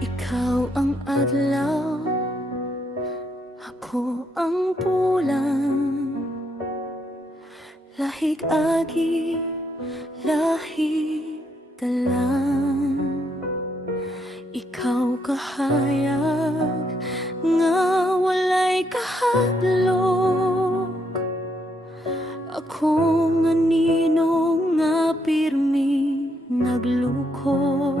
Ikaw ang adlaw, ako ang bulan. Lahig agi, lahig talan. Ikaw kahayag nga walay kahadlok. Ako nga ninong nga pirmi naglukop.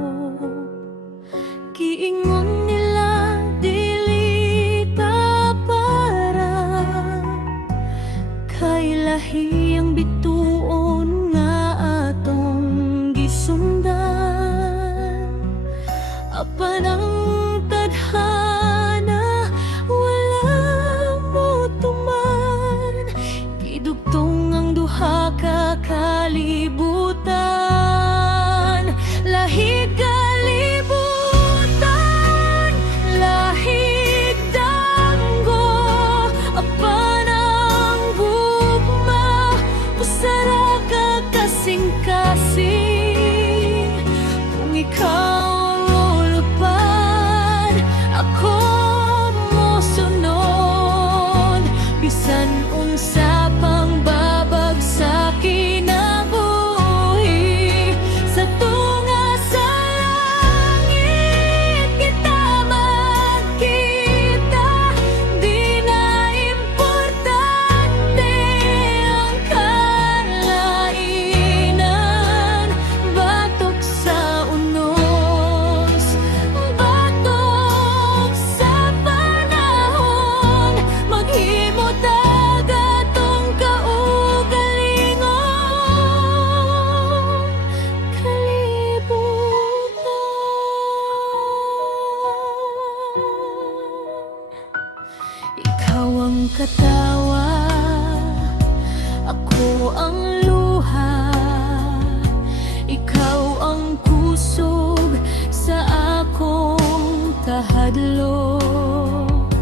Giingon nila dili ta para, kay lahi ang bituon nga atong gisundan. Apan ang tadhana wala mo tuman, gidugtong ang duha ka kalibutan. Lahig kalibutan, lahig danggo, apan ang gugma usara ka kasing-kasing. Kung ikaw lulupan, ako mo sunod, bisan unsa pang babagsak kinabuhi. Sa tunga sa langit kita magkita, di na importante ang kalainan. Batok sa unos, batok sa panahon, maghimot agatong kaugalingon. Ikaw ang katawa, ako ang luha. Ikaw ang kusog sa akong kahadlok.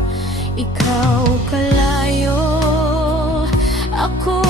Ikaw kalayo, ako